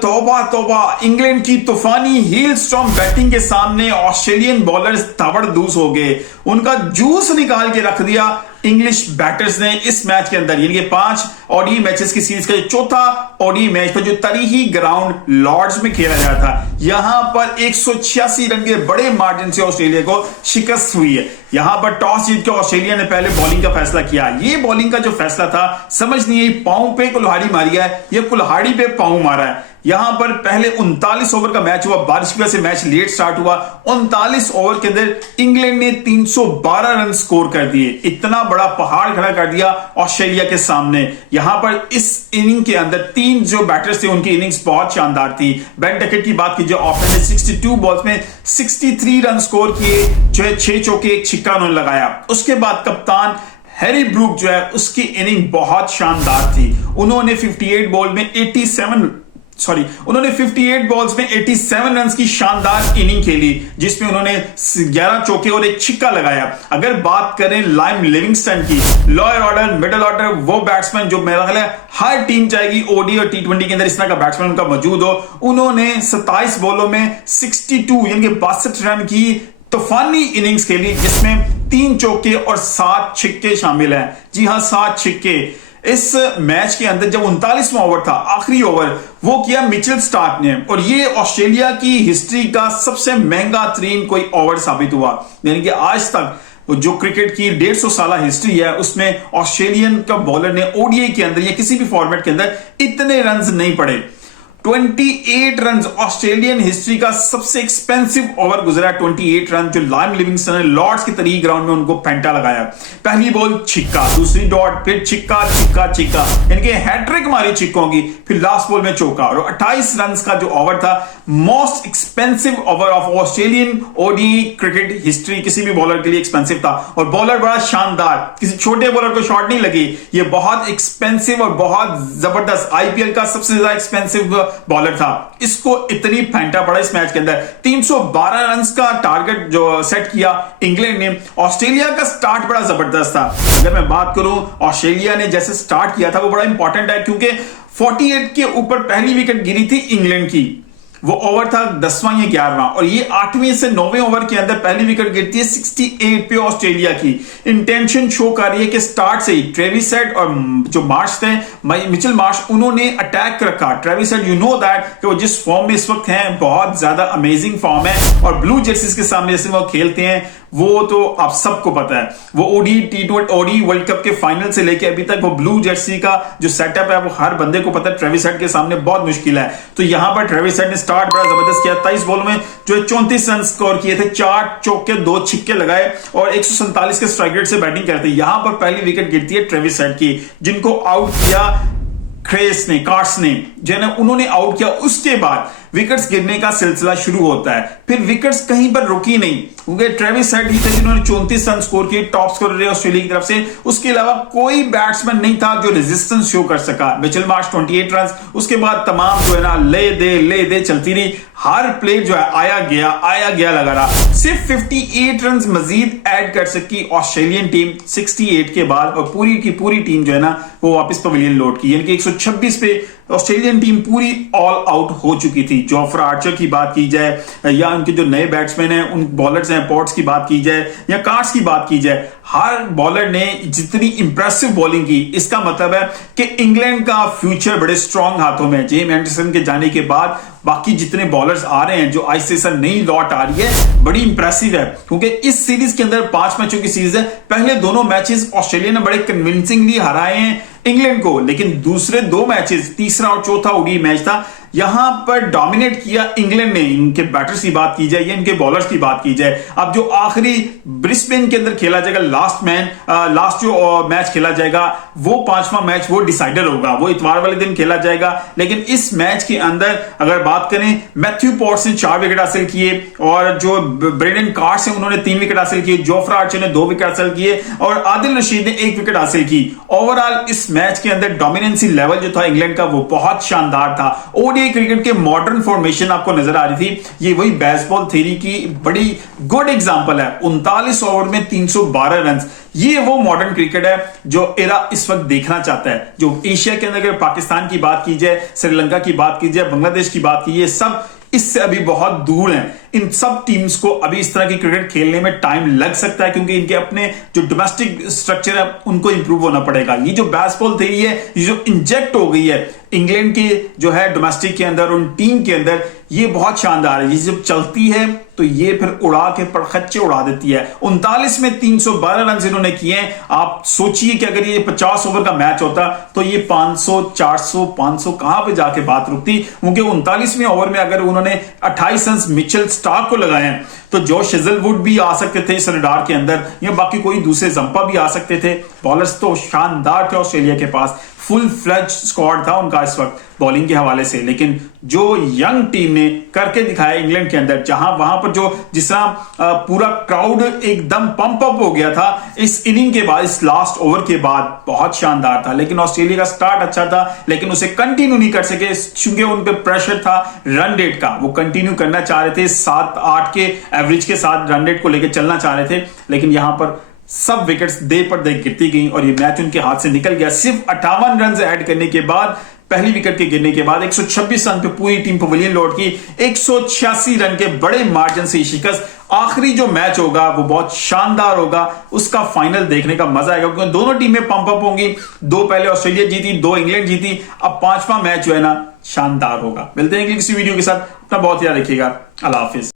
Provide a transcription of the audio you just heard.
तौबा तौबा, इंग्लैंड की तूफानी हील स्टॉर्म बैटिंग के सामने ऑस्ट्रेलियन बॉलर्स तबड़दूस हो गए। उनका जूस निकाल के रख दिया इंग्लिश बैटर्स ने इस मैच के अंदर। यानी कि 5 ओडीआई मैचेस की सीरीज का ये चौथा ओडीआई मैच था जो तरीही ग्राउंड लॉर्ड्स में खेला गया था। यहां पर 186 रन के बड़े मार्जिन से ऑस्ट्रेलिया को शिकस्त हुई है। यहां पर टॉस जीत के ऑस्ट्रेलिया ने पहले बॉलिंग का फैसला किया। ये बॉलिंग का जो फैसला था समझ नहीं आई, पांव पे कुल्हाड़ी मारी है या कुल्हाड़ी पे पांव मारा है। यहां पर पहले 39 ओवर का मैच हुआ, बारिश की वजह से मैच लेट स्टार्ट हुआ। 39 ओवर के अंदर इंग्लैंड ने 312 रन स्कोर कर दिए। इतना बड़ा पहाड़ खड़ा कर दिया ऑस्ट्रेलिया के सामने। यहां पर इस इनिंग के अंदर 3 जो बैटर्स थे उनकी इनिंग्स बहुत शानदार थी। बेन डकेट की बात कीजिए, ओपनर ने 62 बॉल्स में 63 रन स्कोर किए, जो है 6 चौके 1 छिक्का उन्होंने लगाया। उसके बाद कप्तान हैरी ब्रूक जो है उसकी इनिंग बहुत शानदार थी। उन्होंने 58 बॉल्स में 87 रन की शानदार इनिंग खेली, जिसमें उन्होंने 11 चौके और 1 छिक्का लगाया। अगर बात करें लाइम लिविंगस्टन की, लोअर ऑर्डर मिडिल ऑर्डर वो बैट्समैन जो मेरा ख्याल है हर टीम चाहेगी ओडी और टी20 के अंदर इस तरह का बैट्समैन उनका मौजूद हो। उन्होंने 27 बॉलों में 62 यानी कि 62 रन की तूफानी इनिंग्स खेली, जिसमें 3 चौके और 7 छिक्के शामिल हैं। जी हां, 7 छिक्के। इस मैच के अंदर जब 39वां ओवर था, आखिरी ओवर, वो किया मिचेल स्टार्क ने, और ये ऑस्ट्रेलिया की हिस्ट्री का सबसे महंगा तरीन कोई ओवर साबित हुआ। यानी कि आज तक जो क्रिकेट की 150 साल हिस्ट्री है उसमें ऑस्ट्रेलियन का बॉलर ने ओडीआई के अंदर या किसी भी फॉर्मेट के अंदर इतने रन नहीं पड़े। 28 रन ऑस्ट्रेलियन हिस्ट्री का सबसे एक्सपेंसिव ओवर गुजरा। 28 रन जो लाइम लिविंगस्टन ने लॉर्ड्स के तरीके ग्राउंड में उनको फेंटा लगाया। पहली बॉल छिक्का, दूसरी डॉट, फिर छिक्का छिक्का छिक्का, इनके हैट्रिक मारी छिक्कों की, फिर लास्ट बॉल में चौका। और 28 रन का जो ओवर था, most expensive over of Australian ODI cricket history, किसी भी बॉलर के लिए एक्सपेंसिव था। और बॉलर बड़ा शानदार, किसी छोटे बॉलर को शॉट नहीं लगी। ये बहुत एक्सपेंसिव और बहुत जबरदस्त, आईपीएल का सबसे ज्यादा एक्सपेंसिव बॉलर था। इसको इतनी फेंटा पड़ा इस मैच के अंदर। 312 रन का टारगेट जो सेट किया इंग्लैंड ने। ऑस्ट्रेलिया का स्टार्ट बड़ा जबरदस्त था। अगर मैं बात करूं ऑस्ट्रेलिया ने जैसे स्टार्ट किया था वो बड़ा इंपॉर्टेंट है, क्योंकि 48 के ऊपर पहली विकेट गिरी थी इंग्लैंड की। वो ओवर था 10वां या 11वां, और ये 8वें से 9वें ओवर के अंदर पहली विकेट गिरती है 68 पे ऑस्ट्रेलिया की। इंटेंशन शो कर रही है कि स्टार्ट से ही ट्रेविस हेड और जो मार्श थे, मिचेल मार्श, उन्होंने अटैक रखा। Travis head, you know that कि वो जिस फॉर्म में इस वक्त हैं, बहुत ज्यादा अमेजिंग फॉर्म है, और ब्लू जर्सीज के सामने जैसे वो खेलते हैं वो तो आप सबको पता है। वो ओडी वर्ल्ड कप के फाइनल से लेके अभी तक वो ब्लू जर्सी का जो सेटअप है वो हर बंदे को पता है, ट्रेविस हेड के सामने बहुत मुश्किल है। तो यहां पर ट्रेविस हेड ने स्टार्ट बड़ा जबरदस्त किया। 23 बॉल में जो 34 रन स्कोर किए थे, 4 चौके 2 छिक्के लगाए, और 147 के स्ट्राइक रेट से बैटिंग करते। यहां पर पहली विकेट गिरती है ट्रेविस हेड की, जिनको आउट किया कार्स ने, उन्होंने आउट किया। उसके बाद विकेट्स गिरने का सिलसिला शुरू होता है। फिर विकेट्स कहीं पर रुकी नहीं, क्योंकि ट्रेविस हेड ही थे जिन्होंने 34 रन स्कोर किए, टॉप स्कोरर रहे ऑस्ट्रेलिया की तरफ से। उसके अलावा कोई बैट्समैन नहीं था जो रेजिस्टेंस शो कर सका। मिचेल मार्श 28 रन, उसके बाद तमाम जो है ना ले दे चलती रही। हर प्ले जो है आया गया लगा रहा। सिर्फ 58 रन मजीद ऐड कर सकी ऑस्ट्रेलियन टीम 68 के बाद, और पूरी की पूरी टीम जो है ना वो वापस पवेलियन लौट की। यानी कि 126 पे ऑस्ट्रेलियन टीम पूरी ऑल आउट हो चुकी थी। जोफ्रा आर्चर की बात की जाए या उनके जो नए बैट्समैन हैं, उन बॉलर्स हैं, पोर्ट्स की बात की जाए या कार्ड्स की बात की जाए, हर बॉलर ने जितनी इंप्रेसिव बॉलिंग की, इसका मतलब है कि इंग्लैंड का फ्यूचर बड़े स्ट्रांग हाथों में। जेम्स एंडरसन के जाने के बाद बाकी जितने बॉलर्स आ रहे हैं, जो आईसीएसएल नई लॉट आ रही है, बड़ी इंप्रेसिव है। क्योंकि इस सीरीज के अंदर 5 मैचों की सीरीज है। पहले दोनों मैचेस ऑस्ट्रेलिया ने बड़े कन्विंसिंगली हराए हैं इंग्लैंड को, लेकिन दूसरे 2 मैचेस, तीसरा और चौथा ओडीआई मैच था, यहां पर डोमिनेट किया इंग्लैंड ने। इनके बैटर्स की बात की जाए या इनके बॉलर्स की बात की जाए। अब जो आखिरी ब्रिस्बेन के अंदर खेला जाएगा, लास्ट जो मैच खेला जाएगा, वो 5वां मैच वो डिसाइडर होगा, वो इतवार वाले दिन खेला जाएगा। लेकिन इस मैच के अंदर अगर बात करें, मैथ्यू पॉट्स ने 4 विकेट हासिल किए, और जो ब्रेंडन कार्स हैं उन्होंने 3 विकेट हासिल किए, जोफ्रा आर्चर ने 2 विकेट हासिल किए, और आदिल रशीद ने 1 विकेट हासिल की। ओवरऑल इस मैच के अंदर डोमिनेंसी लेवल जो था इंग्लैंड का वो बहुत शानदार था। ओडीआई क्रिकेट के मॉडर्न फॉर्मेशन आपको नजर आ रही थी, ये वही बेसबॉल थ्योरी की बड़ी गुड एग्जांपल है। 39 ओवर में 312 रन, ये वो मॉडर्न क्रिकेट है जो एरा इस वक्त देखना चाहता है। जो एशिया के अंदर अगर पाकिस्तान की बात की जाए, श्रीलंका की बात की जाए, बांग्लादेश की बात की जाए, सब इससे अभी बहुत दूर हैं। इन सब टीम्स को अभी इस तरह की क्रिकेट खेलने में टाइम लग सकता है, क्योंकि इनके अपने जो डोमेस्टिक स्ट्रक्चर है उनको इंप्रूव होना पड़ेगा। ये जो बेसबॉल थ्योरी है, ये जो इंजेक्ट हो गई है इंग्लैंड की जो है डोमेस्टिक के अंदर, उन टीम के अंदर, ये बहुत शानदार है। ये जब चलती है तो ये फिर उड़ा के पड़खच्चे उड़ा देती है। 39 में 312 रन इन्होंने किए हैं। आप सोचिए कि अगर ये 50 ओवर का मैच होता तो ये 500, 400, 500 कहां पे जाके बात रुकती, क्योंकि 39वें ओवर में अगर उन्होंने 28 रन मिचेल स्टार्क को लगाए हैं तो जॉश हेजलवुड भी आ सकते थे इस रडार के अंदर, या बाकी कोई दूसरे जंपा भी आ सकते थे। बॉलर्स तो शानदार थे ऑस्ट्रेलिया के पास, फुल फ्लैज स्क्वाड था उनका इस वक्त बॉलिंग के हवाले से। लेकिन जो यंग टीम ने करके दिखाया इंग्लैंड के अंदर, जहां वहां पर जो जिस तरह पूरा क्राउड एकदम पंप अप हो गया था इस इनिंग के बाद, इस लास्ट ओवर के बाद, बहुत शानदार था। लेकिन ऑस्ट्रेलिया का स्टार्ट अच्छा था, लेकिन उसे कंटिन्यू नहीं कर सके क्योंकि उन पर प्रेशर था रन रेट का। वो कंटिन्यू करना चाह रहे थे, 7-8 के एवरेज के साथ रन रेट को लेकर चलना चाह रहे थे, लेकिन यहां पर सब विकेट्स दे पर दे गिरती गई और ये मैच उनके हाथ से निकल गया। सिर्फ 58 रन ऐड करने के बाद, पहली विकेट के गिरने के बाद 126 रन पे पूरी टीम पवेलियन लौट की। 186 रन के बड़े मार्जिन से शिकस्त। आखिरी जो मैच होगा वो बहुत शानदार होगा, उसका फाइनल देखने का मजा आएगा, क्योंकि दोनों टीमें पंप अप होंगी। 2 पहले ऑस्ट्रेलिया जीती, 2 इंग्लैंड जीती, अब 5वां मैच जो है ना शानदार होगा। मिलते हैं किसी वीडियो के साथ, अपना बहुत याद रखिएगा। अल्लाह हाफिज।